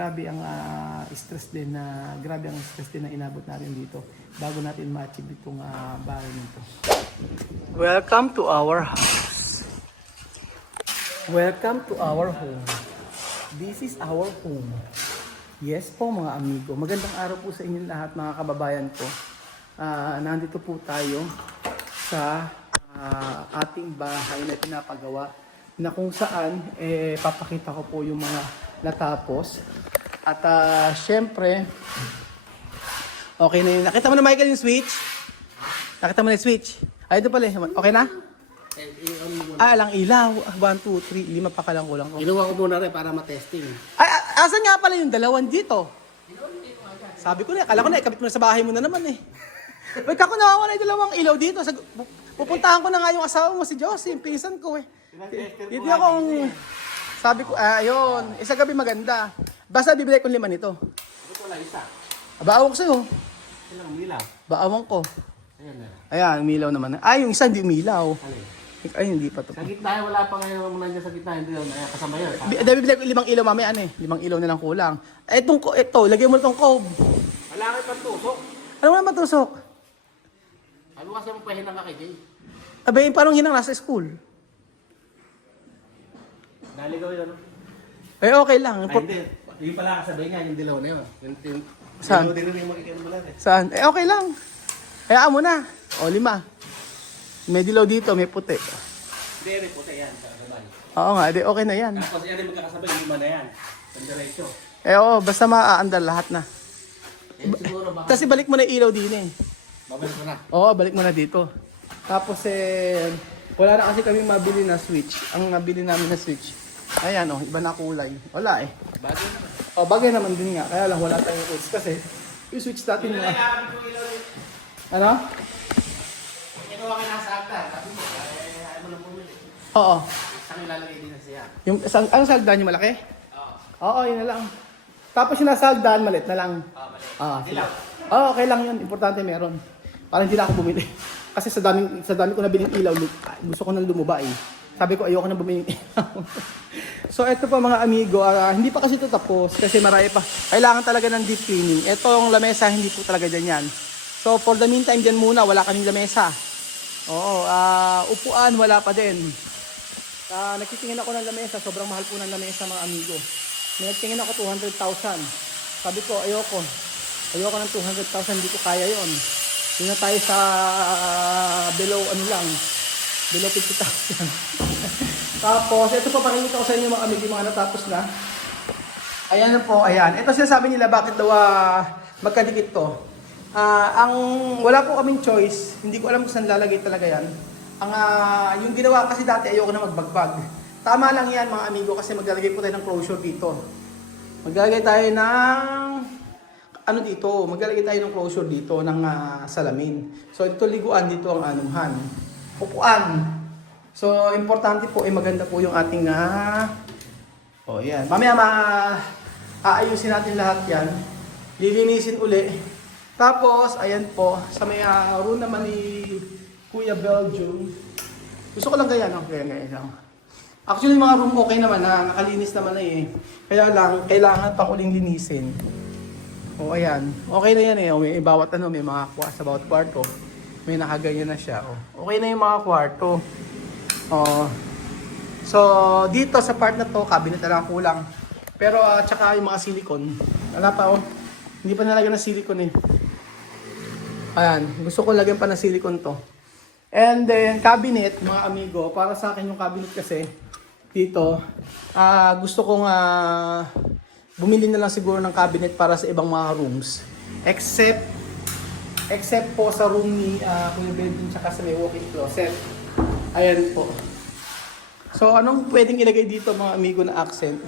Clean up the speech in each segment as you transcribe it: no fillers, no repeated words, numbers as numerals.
grabe ang stress din na inabot natin dito bago natin ma-achieve itong bahay nito. Welcome to our house. Welcome to our home. This is our home. Yes po mga amigo. Magandang araw po sa inyo lahat mga kababayan ko. Nandito po tayo sa ating bahay na pinapagawa na kung saan papakita ko po yung mga natapos. At syempre, okay na yun. Nakita mo na Michael yung switch? Nakita mo na yung switch? Ay, ito pala. Okay na? Lang ilaw. 1, 2, 3, 5 pa ka lang kulang ko. Inuwa ko muna rin para matesting. Ay, asan nga pala yung dalawan dito? Sabi ko na, akala ko na, ikabit mo na sa bahay mo na naman eh. Wait, kako nawawala yung dalawang ilaw dito. Pupuntahan ko na nga yung asawa mo, si Josie, yung pinsan ko eh. Dito akong, sabi ko, ayun, isa gabi maganda. Basta bibili ko 5 nito. Ito lang isa. Baawang ko sa'yo. Ilang umilaw? Baawang ko. Ayan na. Ayan, umilaw naman. Yung isa hindi umilaw. Ay, hindi pa to. Sa gitna, wala pa ngayon naman nandiyan sa gitna. Hindi yun, kasama yun. Bibili ko 5 ilaw mamaya, 5 ilaw na lang kulang. Ito, lagyan mo na itong cob. Wala kayo pang tusok. Ano mo naman tusok? Ano kasi mo pahinang ka kay Jay? Abay, parang hinang nasa school. Naligaw yun. Okay lang. Ay, hindi. Yung pala kasabi niya, yung dilaw na yun. Yung Saan? dilaw din yung makikita mo lang eh. Saan? Okay lang. Hayaan mo na. 5. May dilaw dito, may puti. Hindi, rin puti yan. Sa gabay. Oo nga, okay na yan. Tapos yan yung magkakasabay, 5 na yan. Sa diretso. Basta maaandar lahat na. Siguro baka Kasi balik mo na yung ilaw din eh. babalik ko na. Oo, balik mo na dito. Tapos wala na kasi kami mabili na switch. Ang nabili namin na switch, ayan iba na kulay. Wala eh. Bagay naman. Bagay naman din nga. Kaya lang wala tayong codes kasi yung switch natin nga. Ano? Kinuha ka nasa agdan. Sabi mo, ayaw mo lang bumili. Oo. Isang ilalagay din na siya. Ang sagdan yung malaki? Oo. Oo, yun na lang. Tapos yung nasa sagdan, malit na lang. Mali. Dilaw. Okay lang yun. Importante meron. Para hindi na ako bumili. Kasi sa dami ko na bining ilaw, gusto ko nang lumuba eh. Sabi ko, ayoko na bumili ng ilaw. So, eto pa mga amigo, hindi pa kasi ito tapos kasi marami pa. Kailangan talaga ng deep cleaning. Etong lamesa, hindi po talaga dyan yan. So, for the meantime, dyan muna, wala kaming lamesa. Oo, upuan, wala pa din. Nagtitingin ako ng lamesa, sobrang mahal po ng lamesa mga amigo. Nagtingin ako 200,000. Sabi ko, ayoko ng 200,000, hindi ko kaya yon. Yun na tayo sa below 50,000. Tapos, ito pa pakikita ko sa inyo mga amigo, mga natapos na. Ayan na po, ayan. Ito sinasabi nila bakit daw magkadikit to. Wala po kaming choice, hindi ko alam kung saan lalagay talaga yan. Yung ginawa kasi dati, ayoko na magbagbag. Tama lang yan mga amigo kasi maglalagay po tayo ng closure dito. Maglalagay tayo ng closure dito ng salamin. So ito liguan dito ang anuhan. Upuan. So importante po maganda po yung ating yan. Mamaya aayusin natin lahat yan. Lilinisin uli. Tapos ayan po sa may room naman ni Kuya Belgium. Gusto ko lang ganyan, ganyan lang. Actually mga room okay naman nakalinis naman na eh. Kaya lang kailangan pa uling linisin. Ayan. Okay na yan eh. May bawat may mga sa bawat kwarto. May nakaganyan na siya. Okay na yung mga kwarto. So, dito sa part na to, cabinet na lang kulang. Pero, tsaka yung mga silicone. Wala pa Hindi pa nalagyan ng silicone eh. Ayan. Gusto ko lagyan pa ng silicone to. And then, cabinet, mga amigo. Para sa akin yung cabinet kasi, dito, gusto kong bumili na lang siguro ng cabinet para sa ibang mga rooms. Except po sa room ni Kuya Belgium tsaka sa may walk-in closet. Ayan po. So, anong pwedeng ilagay dito mga amigo na accent?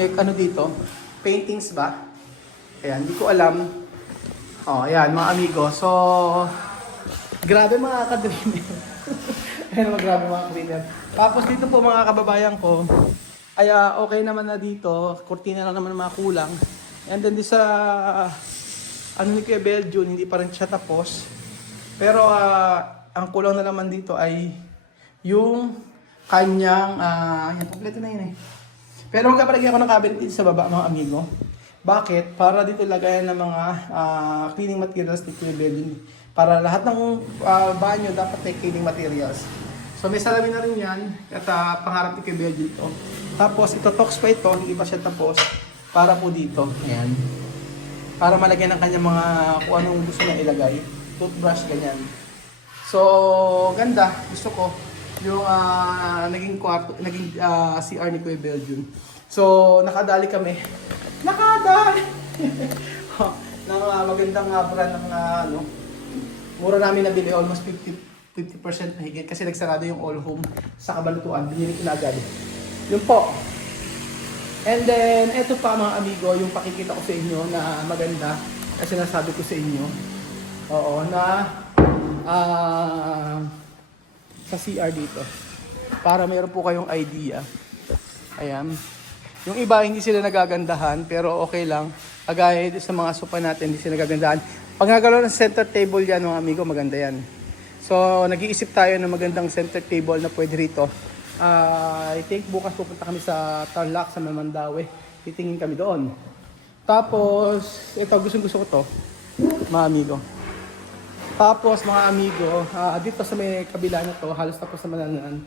Like dito? Paintings ba? Ayan, hindi ko alam. Ayan mga amigo. So, grabe mga ka-dreamer. Ayan grabe mga ka-dreamer. Tapos dito po mga kababayan ko, ay okay naman na dito, kurtina lang naman mga kulang. And then di sa ni Kuya Belgium, hindi pa rin siya tapos. Pero ang kulang na naman dito ay yung kanyang, yan, kompleto na yun eh. Pero magkapalagyan ako ng cabinet dito sa baba mga amigo. Bakit? Para dito lagayan ng mga cleaning materials ni Kuya Belvin. Para lahat ng banyo dapat may cleaning materials. So may salamin na rin yan at pangarap ni Kuya Belvin ito. Tapos ito tox pa ito, hindi pa siya tapos. Para po dito. Ayan. Para malagyan ng kanyang mga kung anong gusto niya ilagay. Toothbrush, ganyan. So, ganda. Gusto ko yung naging kwarto, naging CR ni Kuya Belgium. So, nakadali kami. Nakadali! ng magandang brand ng ano. Mura namin nabili, almost 50% na higit kasi nagsarado yung All Home sa Kabalutuan. Binili ko na agad. Yun po. And then, eto pa mga amigo, yung pakikita ko sa inyo na maganda. Kasi nasabi ko sa inyo. Oo, na sa CR dito. Para mayroon po kayong idea. Ayan. Yung iba hindi sila nagagandahan pero okay lang. Agaya sa mga sopa natin hindi sila nagagandahan. Pag nagkaroon ng center table yan mga amigo, maganda yan. So nag-iisip tayo ng magandang center table na pwede rito. I think bukas pupunta kami sa Tarlac, sa Mamandaue. Titingin kami doon. Tapos, ito gusto ko to mga amigo. Tapos mga amigo, dito sa may kabila na to, halos tapos naman na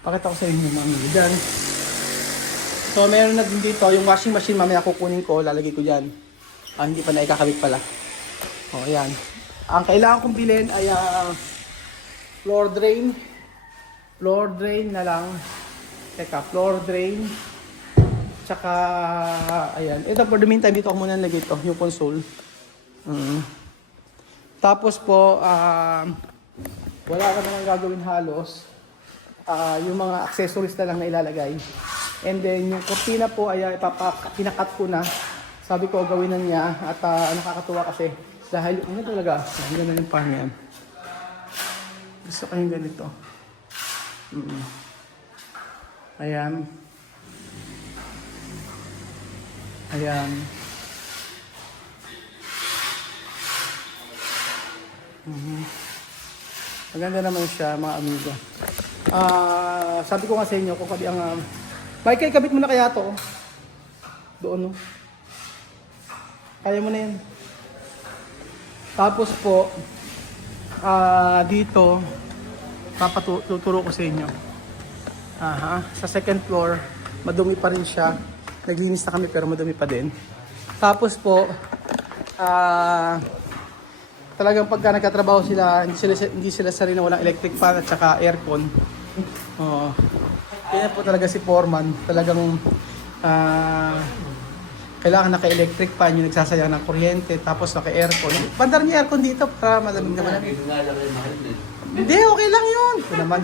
pakita ko sa inyo mga amigo dyan. So meron na din dito, yung washing machine mamaya kukunin ko, lalagay ko dyan. Hindi pa na ikakabit pala. O ayan. Ang kailangan kong bilhin ay floor drain. Floor drain na lang. Teka, floor drain. Tsaka, ayan. Ito for the meantime, dito ako muna nalagay ito, yung console. Tapos po, wala ka naman gagawin halos. Yung mga accessories na lang na ilalagay. And then, yung cortina po ay pinakat ko na. Sabi ko, gawin na niya. At nakakatuwa kasi. Dahil, ano talaga? Ang ganda ng pan yan. Gusto ko yung ganito. Ayan. Ayan. Maganda naman siya mga amigo. Sabi ko nga sa inyo, kung kabi ang... Michael, kabit mo na kaya to? Doon, no? Kaya mo na yan. Tapos po, dito, tuturo ko sa inyo. Sa second floor, madumi pa rin siya. Naglinis na kami pero madumi pa din. Tapos po, talagang pagka nagkatrabaho sila, hindi sila sarili na walang electric fan at saka aircon. Kaya po talaga si Foreman, talagang kailangan naka-electric fan yung nagsasayang ng kuryente, tapos naka-aircon. Bandar niya aircon dito para malamig naman. Hindi, okay lang yun. Ito naman,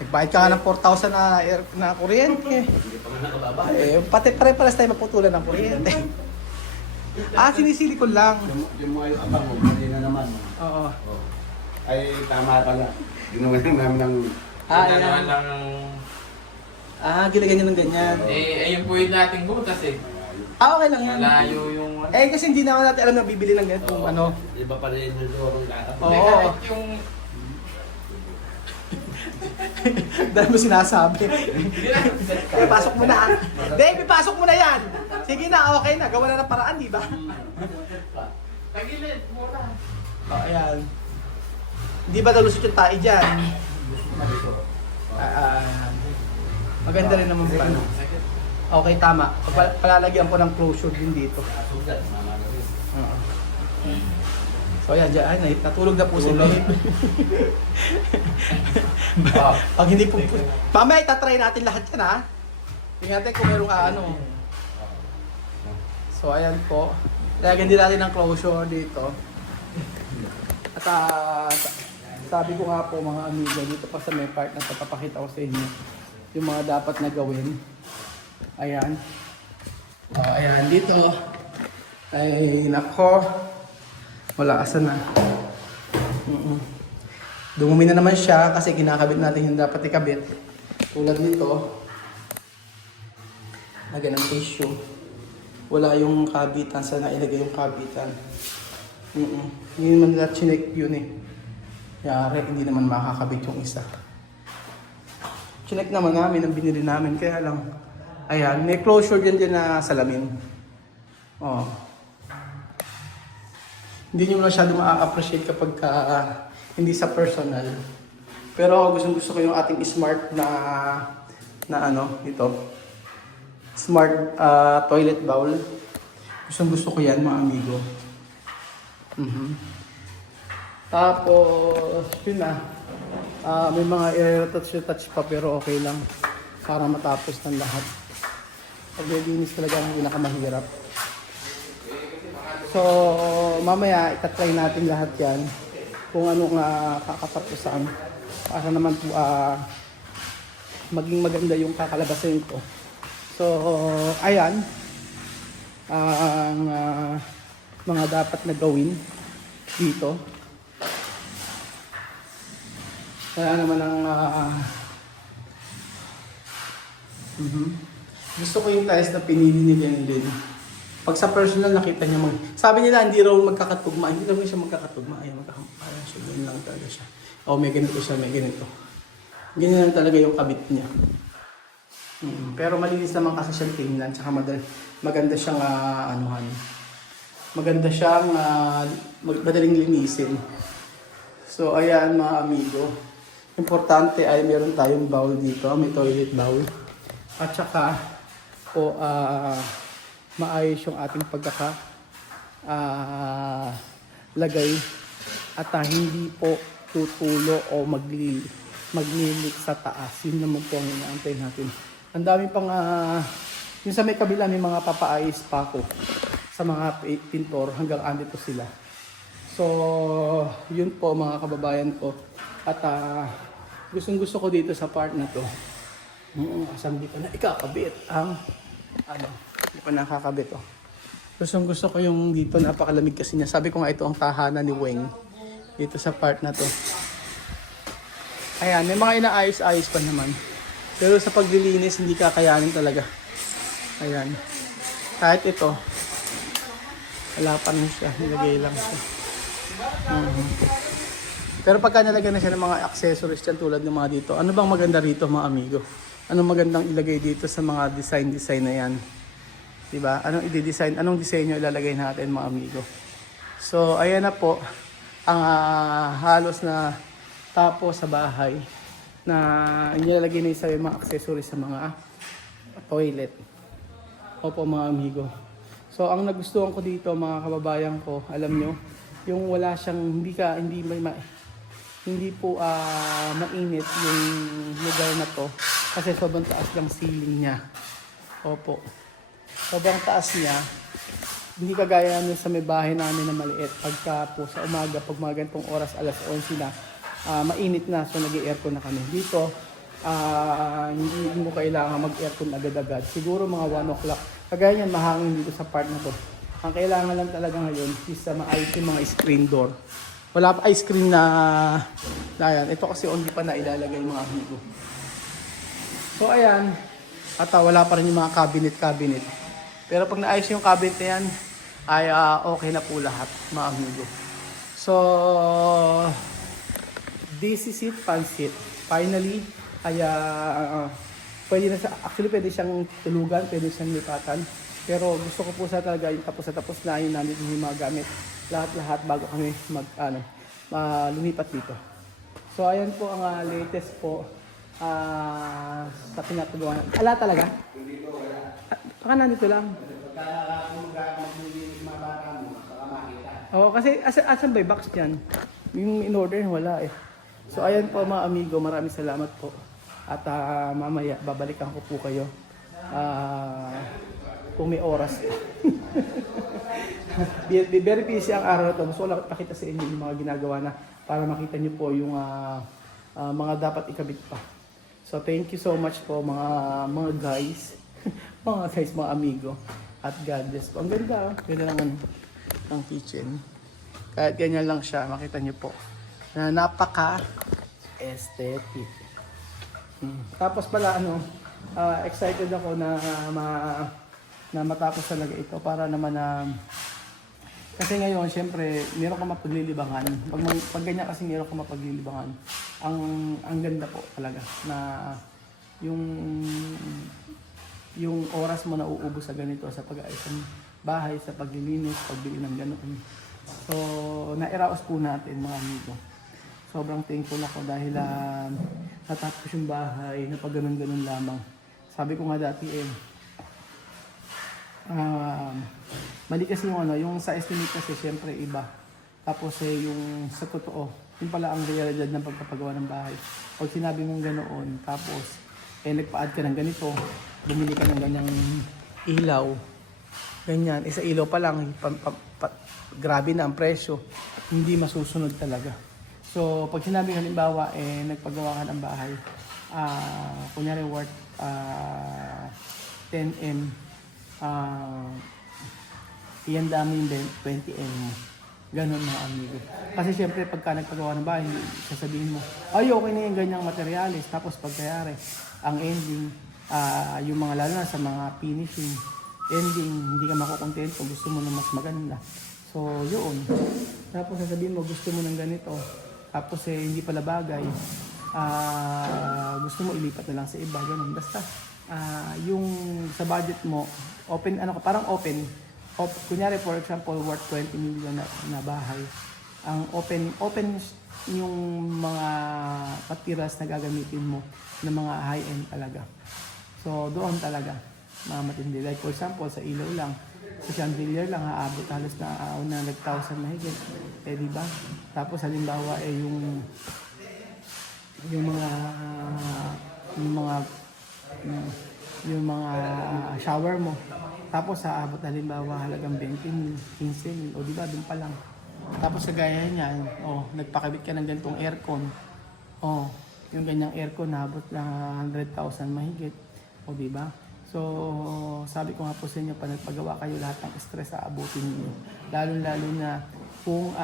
nagbayad ka nga ng 4,000 na kuryente. Pati pare-pares tayo maputulan ng kuryente. Sinisilikon lang. Yung mga abang mo, hindi na naman. Oo. Ay, tama pala. Ginawa lang namin ng... Ayan. Gilagyan nyo ng ganyan. Ayun po yung dating butas eh. Okay lang yan. Malayo yung... Kasi hindi naman natin alam na bibili ng ganitong ano. Iba pa rin yung doon ng lahat. Oo. Kahit yung... Dahil mo sinasabi. Pasok mo na. Dave, pasok mo na yan. Sige na, okay na. Gawa na ng paraan, di ba? Tagilid, mura. Ayan. Hindi ba nalusot yung tae dyan? Maganda rin naman pa. Okay, tama. Palalagyan ko ng closure din dito. So ayan, dyan. Ay, natulog na po sila. Pag hindi po... Mamaya, itatry natin lahat yan, ha? Tingnan natin kung merong ano. So ayan po. Lagyan din natin ng closure dito. At sabi ko nga po mga amigo, dito pa sa may part na papakita ko sa inyo yung mga dapat na gawin. Ayan. Ayan, dito. Ay, nako. Wala, asan na. Dumumi na naman siya kasi kinakabit natin yung dapat ikabit. Tulad nito. Lagyan ng tissue. Wala yung kabitan. Sana ilagay yung kabitan. Hindi naman nila chinek yun eh. Yari, hindi naman makakabit yung isa. Chinek naman namin ang binili namin. Kaya lang, ayan, may closure din na salamin. Oh. Hindi nyo masyado ma-appreciate kapag hindi sa personal. Pero gusto ko yung ating smart na ano, ito. Smart toilet bowl. Gusto ko yan, mga amigo. Tapos, yun na. May mga i-retouch pa pero okay lang. Para matapos ng lahat. Paglilinis talaga ang pinakamahirap. So, mamaya itatry natin lahat yan. Kung anong kakatapusan. Para naman po maging maganda yung kakalabasin ko. So, ayan. Ang mga dapat na gawin dito. Kaya naman ang gusto ko yung tiles na pinili ni Lenlen. Pag sa personal nakita niya sabi nila hindi raw magkakatugma. Hindi raw siya magkakatugma. Ay, magkakatugma siya. Ganyan lang talaga siya. O may ganito siya, may ganito. Ganyan lang talaga yung kabit niya. Pero malinis naman kasi siyang tingnan. Tsaka maganda siyang anuhan. Maganda siyang madaling linisin. So ayan mga amigo. Importante ay meron tayong bowl dito. May toilet bowl. At saka po maayos yung ating lagay at hindi po tutulo o maglilik sa taas. Yun naman po ang inaantay natin. Ang dami pang yung sa may kabila may mga papaayos pa ako sa mga pintor hanggang andito sila. So yun po mga kababayan ko. At gusto ko dito sa part na to. Asang di pa na ikakabit ang hindi pa nakakabit oh. Gusto ko yung dito, napakalamig kasi niya. Sabi ko nga ito ang tahanan ni Weng dito sa part na to. Ayan, may mga inaayos-ayos pa naman. Pero sa paglilinis hindi kakayanin talaga. Ayan. Kahit ito wala pa rin siya, nilagay lang siya. Pero pagka nilagyan na siya ng mga accessories dyan tulad ng mga dito, ano bang maganda rito mga amigo? Anong magandang ilagay dito sa mga design na yan? Diba? Anong i-design? Anong disenyo ilalagay natin mga amigo? So, ayan na po ang halos na tapo sa bahay na inilalagay na isa yung mga accessories sa mga toilet. Opo mga amigo. So, ang nagustuhan ko dito mga kababayan ko, alam nyo, yung wala siyang, hindi po mainit yung lugar na to kasi sobrang taas lang ceiling niya. Opo. Sobrang taas niya. Hindi kagaya namin sa may bahay namin na maliit. Pagka po sa umaga, pag mga ganitong oras, alas 11 na, mainit na, so nag-aircon na kami. Dito, hindi mo kailangan mag-aircon agad-agad. Siguro mga 1 o'clock. Kagaya niyan, mahangin dito sa part na to. Ang kailangan lang talaga ngayon is maayos yung mga screen door. Wala pa ice cream na yan. Ito kasi hindi pa na ilalagay mga amigo. So ayan. At wala pa rin yung mga cabinet. Pero pag naayos yung cabinet na yan, ay okay na po lahat mga amigo. So, this is it, pansit. Finally, ay pwede na actually pwede siyang tulugan, pwede siyang lipatan. Pero gusto ko po sa talaga yung tapos na yun namin yung mga gamit. Lahat bago kami lumipat dito. So ayan po ang latest po sa pinatuluan. Ala talaga? Hindi po, wala. Baka nandito lang. Oo, kasi asan ba yung box dyan? Yung in-order, wala eh. So ayan po mga amigo, maraming salamat po. At mamaya, babalikan ko po kayo. Kung may oras. Very busy ang araw na ito. Gusto ko lang pakita sa inyo yung mga ginagawa na para makita nyo po yung mga dapat ikabit pa. So thank you so much po mga guys. mga amigo. At God bless po. Ang ganda. Ganda lang ng kitchen. Kahit ganyan lang siya, makita nyo po. Na napaka-aesthetic. Tapos pala excited ako na matapos talaga ito para naman kasi ngayon syempre meron ka mapaglilibangan pag ganyan kasi meron ka mapaglilibangan ang ganda po talaga na yung yung oras mo na uubos sa ganito sa pag-aayos ng bahay, sa paglilinis, pagbili ng ganoon. So, nairaos po natin mga amigo. Sobrang thankful ako dahil natapos yung bahay na pag ganun-ganun lamang. Sabi ko nga dati mali kasi yung yung sa estimate kasi syempre iba. Tapos yung sa totoo, yun pala ang realidad ng pagpapagawa ng bahay. Pag sinabi mong ganoon, tapos nagpa-add ka ng ganito, bumili ka ng ganyang ilaw, ganyan, isa ilaw pa lang, grabe na ang presyo, hindi masusunod talaga. So, pag sinabi halimbawa, nagpagawa ka ng bahay, kunyari worth 10M, iyan dami yung 20M mo. Ganun mga amigo. Kasi syempre pagka nagpagawa ng bahay, sasabihin mo, ay okay na yung ganyang materialis. Tapos pagkayari, ang ending, yung mga lalo na sa mga finishing, ending, hindi ka makukontento, gusto mo na mas maganda. So, yun. Tapos sasabihin mo, gusto mo ng ganito. Tapos hindi pala bagay. Gusto mo ilipat na lang sa iba, ganun. Basta, yung sa budget mo, open, parang open. Kunyari, for example, worth 20 million na bahay. Ang open yung mga materials na gagamitin mo ng mga high-end talaga. So, doon talaga, mga matindi. Like, for example, sa ilaw lang, sa chandelier lang, haabot halos na 100,000 mahigit. Diba? Tapos, halimbawa, yung mga shower mo. Tapos aabot halimbawa halagang 20,000, 15,000, o diba, dun pa lang. Tapos sa gaya niyan, nagpakabit ka ng ganitong aircon. Yung ganyang aircon naabot lang 100,000 mahigit. O diba? So, sabi ko nga po sa inyo, pag nagpagawa kayo, lahat ng stress aabutin niyo. Lalo-lalo na kung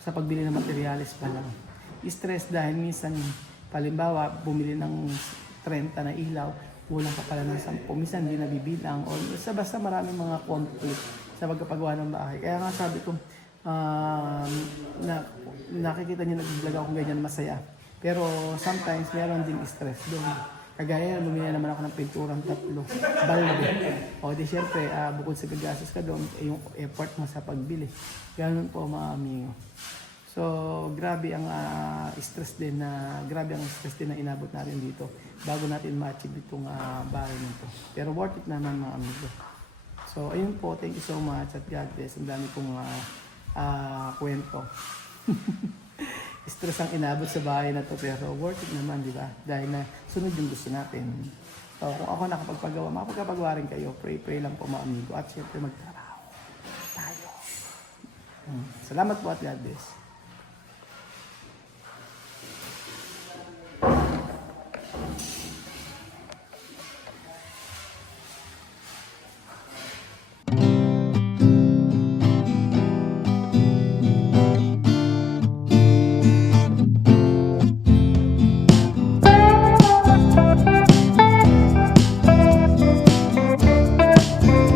sa pagbili ng materialis pa lang. Stress dahil minsan, palimbawa, bumili ng 30 na ilaw, kulang pa pala ng 10. Minsan hindi nabibilang. O basta maraming mga conflict sa pagpapagawa ng bahay. Kaya nga sabi ko, nakikita niyo nag-vlog ako ganyan, masaya. Pero sometimes meron ding stress doon. Kagaya bumili naman ako ng pinturang 3, balde. O di syempre, bukod sa gagastos ka doon, yung effort mo sa pagbili. Ganun po mga amigo. So, grabe ang stress din na inabot natin dito bago natin ma-achieve itong bahay nito. Pero worth it naman mga amigo. So, ayun po, thank you so much at God bless. Ang dami pong kwento. Stress ang inabot sa bahay na to, pero worth it naman, di ba? Dahil na sunod yung gusto natin. So, kung ako nakapagpagawa, makapagpagawa rin kayo. Pray lang po mga amigo. At syempre magtrabaho tayo. Salamat po at God bless.